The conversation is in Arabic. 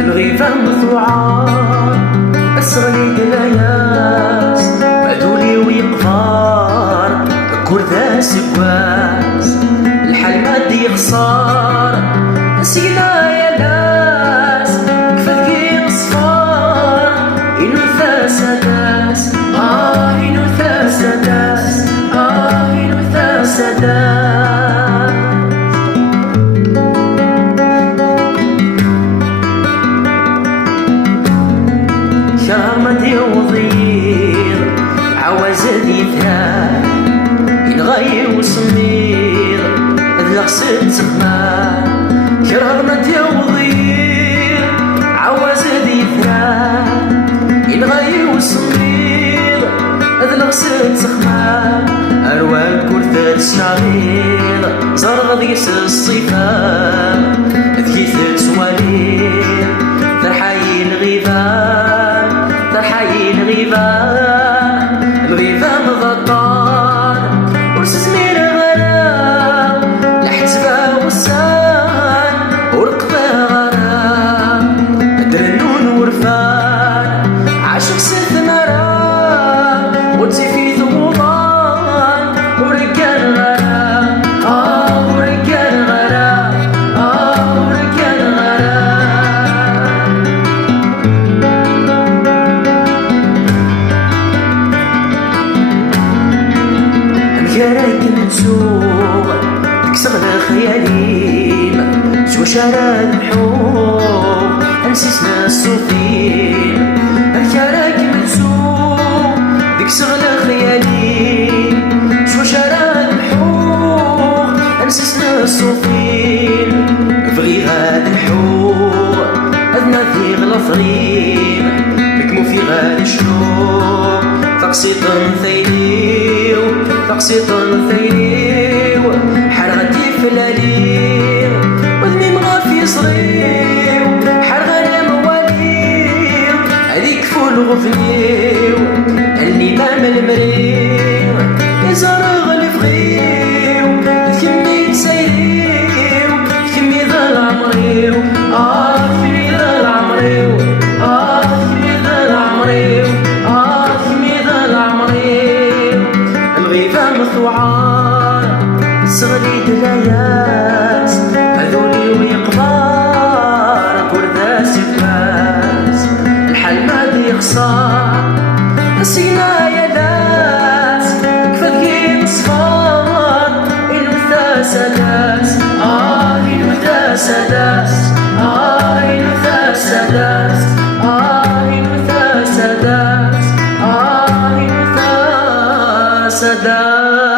الغيبة مثوعة أسرني دلاياس بعدولي ويقفار كردا سكواس الحال مادي خسار نسينا يا ناس كفاك يصفار إنو ثاسداس إنو ثاسداس إنو ثاسداس شامتي وضير عوازد يفهام ينغي وسمير ذلق ست سخمان شرمتي وضير عوازد يفهام ينغي وسمير ذلق ست سخمان أرواك كرثة شعبير زرغ ذيس الصفام ذكيثة سوالير فرحاي الغيبان فرحاي الغيبان الغيبان مضطان ورسمير غرام لحتبا وسان ورقبا غرام درنون ورفان عاشق ست مرام ودزي في ثوضان ورقان غرام ورقان غرام ورقان غرام جراك نسوق تكسر خياليم سوا شارد الحوم انسيسنا الصوفين جراك نسوق تكسر خياليم سوا شارد الحوم انسيسنا الصوفين بغي هاد الحوم أذنا في غلطريم نكمو في غاد الشنوم تقسيطا ثيليو تقسيطا ثيليو حرغتي في الليل وذني مغافي صغير حرغنا مواليو هذيك فول غفليو اللي دام المريو يزرغ الفغيو كمي تسيريو كمي ذا العمريو كمي ذا العمريو كمي ذا العمريو كمي ذا العمريو الغيبة مثوعان صغري دلاياس هذولي ويقبار كردا سفاس الحال مادي خسار نسينا يا ناس كفاك نصفار إنو ثاسداس إنو ثاسداس إنو ثاسداس إنو ثاسداس إنو ثاسداس